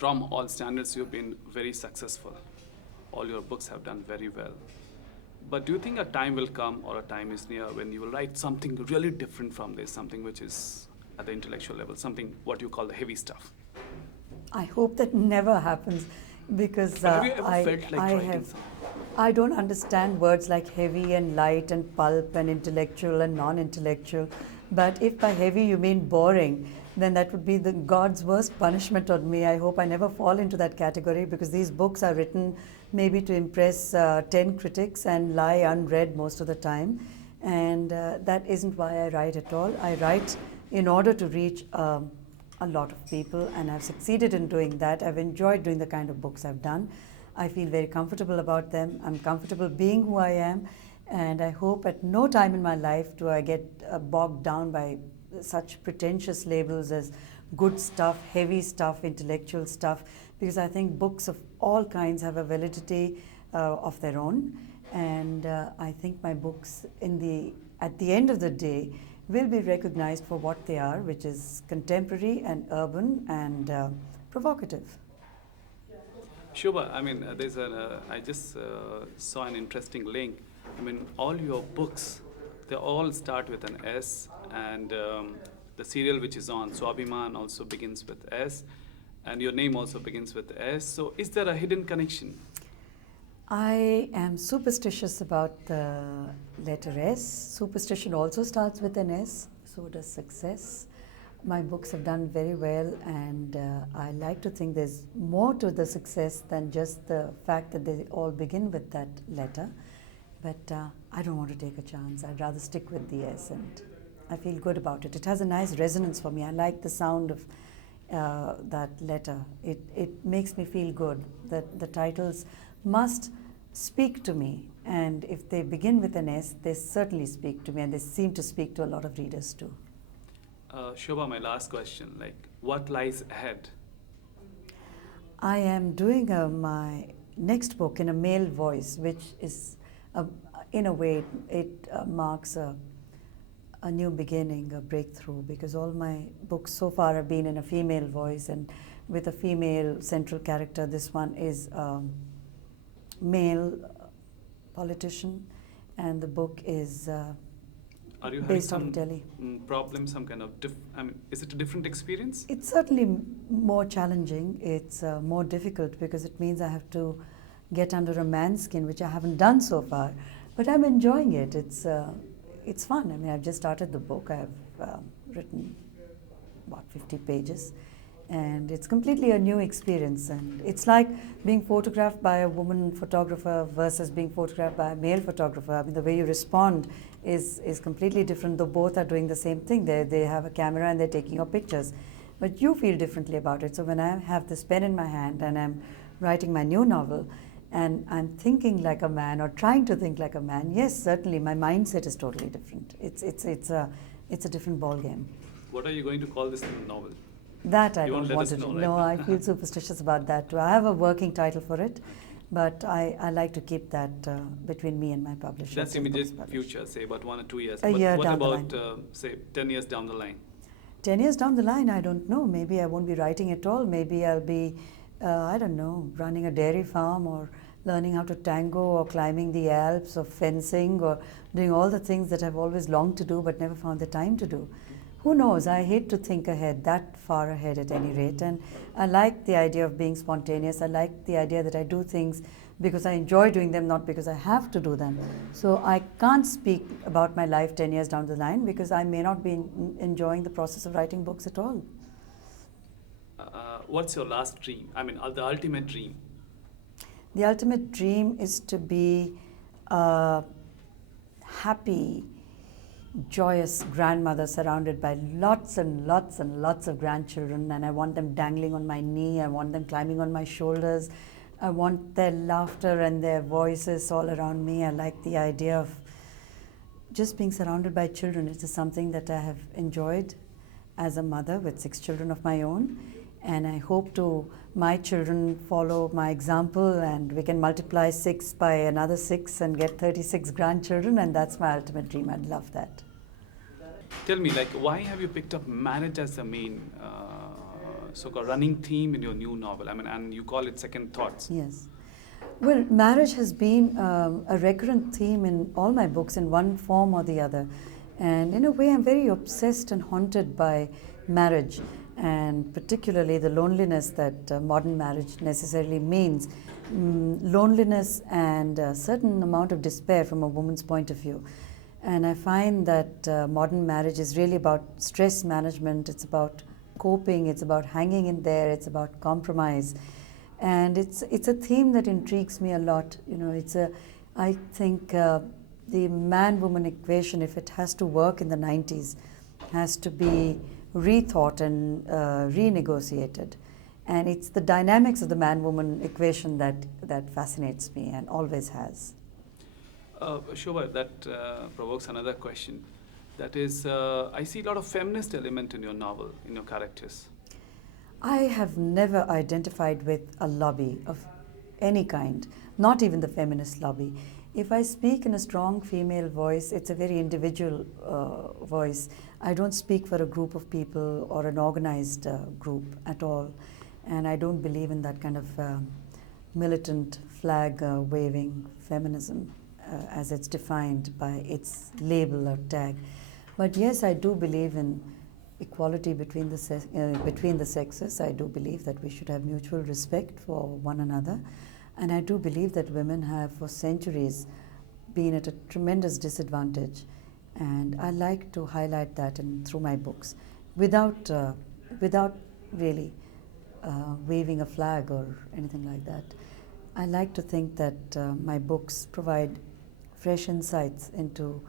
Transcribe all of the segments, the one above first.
from all standards, you've been very successful. All your books have done very well. But do you think a time will come or a time is near when you will write something really different from this, something which is at the intellectual level, something what you call the heavy stuff? I hope that never happens because Have you ever felt like writing something? I don't understand words like heavy and light and pulp and intellectual and non-intellectual. But if by heavy you mean boring, then that would be the God's worst punishment on me. I hope I never fall into that category because these books are written maybe to impress 10 critics and lie unread most of the time. And that isn't why I write at all. I write in order to reach a lot of people, and I've succeeded in doing that. I've enjoyed doing the kind of books I've done. I feel very comfortable about them. I'm comfortable being who I am, and I hope at no time in my life do I get bogged down by such pretentious labels as good stuff, heavy stuff, intellectual stuff, because I think books of all kinds have a validity of their own, and I think my books at the end of the day will be recognized for what they are, which is contemporary and urban and provocative. Shobhaa, I mean, I just saw an interesting link. I mean, all your books, they all start with an S, and the serial which is on, Swabhiman, also begins with S, and your name also begins with S. So is there a hidden connection? I am superstitious about the letter S. Superstition also starts with an S, so does success. My books have done very well, and I like to think there's more to the success than just the fact that they all begin with that letter. But I don't want to take a chance. I'd rather stick with the S, and I feel good about it. It has a nice resonance for me. I like the sound of that letter. It makes me feel good. That the titles must speak to me, and if they begin with an S, they certainly speak to me, and they seem to speak to a lot of readers too. Shobhaa, my last question, like, what lies ahead? I am doing my next book in a male voice, which is, in a way, it marks a new beginning, a breakthrough, because all my books so far have been in a female voice and with a female central character. This one is male politician, and the book is Are you having based out some of Delhi. problem, some kind of, I mean, is it a different experience? It's certainly more challenging. It's more difficult because it means I have to get under a man's skin, which I haven't done so far. But I'm enjoying it. It's fun. I mean, I've just started the book. I've written about 50 pages. And it's completely a new experience. And it's like being photographed by a woman photographer versus being photographed by a male photographer. I mean, the way you respond is completely different, though both are doing the same thing. They have a camera and they're taking your pictures. But you feel differently about it. So when I have this pen in my hand and I'm writing my new novel, and I'm thinking like a man or trying to think like a man, yes, certainly my mindset is totally different. It's a different ball game. What are you going to call this novel? That I You don't won't let want us to know do. right No, now. I feel superstitious about that too. I have a working title for it, but I like to keep that between me and my publisher. That's till the book's immediate published. future, say about 1 or 2 years. A But year what down the about, line. say, 10 years down the line? 10 years down the line, I don't know. Maybe I won't be writing at all. Maybe I'll be, I don't know, running a dairy farm or learning how to tango or climbing the Alps or fencing or doing all the things that I've always longed to do but never found the time to do. Who knows? I hate to think ahead, that far ahead at any rate. And I like the idea of being spontaneous. I like the idea that I do things because I enjoy doing them, not because I have to do them. So I can't speak about my life 10 years down the line because I may not be enjoying the process of writing books at all. What's your last dream? I mean, the ultimate dream? The ultimate dream is to be a happy, joyous grandmother surrounded by lots and lots and lots of grandchildren, and I want them dangling on my knee. I want them climbing on my shoulders. I want their laughter and their voices all around me. I like the idea of just being surrounded by children. It is something that I have enjoyed as a mother with 6 children of my own, and I hope my children follow my example, and we can multiply 6 by another 6 and get 36 grandchildren, and that's my ultimate dream. I'd love that. Tell me, like, why have you picked up marriage as the main so-called running theme in your new novel? I mean, and you call it Second Thoughts. Yes. Well, marriage has been a recurrent theme in all my books in one form or the other. And in a way, I'm very obsessed and haunted by marriage, and particularly the loneliness that modern marriage necessarily means. Loneliness and a certain amount of despair from a woman's point of view. And I find that modern marriage is really about stress management, it's about coping, it's about hanging in there, it's about compromise. And it's a theme that intrigues me a lot. You know, I think the man-woman equation, if it has to work in the 90s, has to be rethought and renegotiated. And it's the dynamics of the man-woman equation that fascinates me and always has. Shobhaa, that provokes another question. That is, I see a lot of feminist element in your novel, in your characters. I have never identified with a lobby of any kind, not even the feminist lobby. If I speak in a strong female voice, it's a very individual voice. I don't speak for a group of people or an organized group at all. And I don't believe in that kind of militant flag waving feminism as it's defined by its label or tag. But yes, I do believe in equality between the sexes. I do believe that we should have mutual respect for one another. And I do believe that women have for centuries been at a tremendous disadvantage. And I like to highlight that through my books without really waving a flag or anything like that. I like to think that my books provide fresh insights into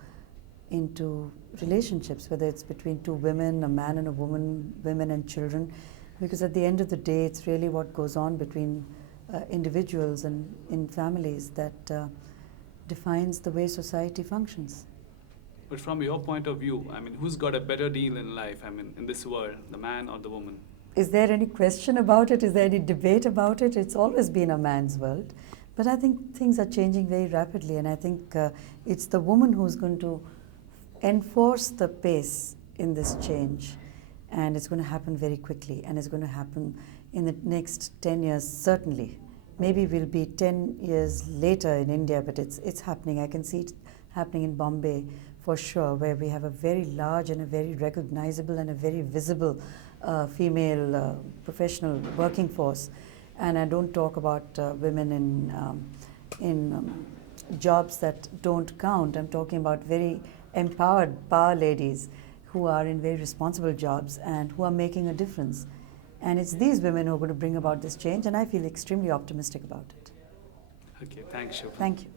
relationships, whether it's between two women, a man and a woman, women and children, because at the end of the day, it's really what goes on between individuals and in families that defines the way society functions. But from your point of view, I mean, who's got a better deal in life, I mean, in this world, the man or the woman? Is there any question about it? Is there any debate about it? It's always been a man's world. But I think things are changing very rapidly, and I think it's the woman who's going to enforce the pace in this change. And it's going to happen very quickly, and it's going to happen in the next 10 years, certainly. Maybe we'll be 10 years later in India, but it's happening. I can see it happening in Bombay for sure, where we have a very large and a very recognizable and a very visible female professional working force. And I don't talk about women in jobs that don't count. I'm talking about very empowered power ladies who are in very responsible jobs and who are making a difference. And it's these women who are going to bring about this change, and I feel extremely optimistic about it. Okay, thanks, Shobhaa. Thank you.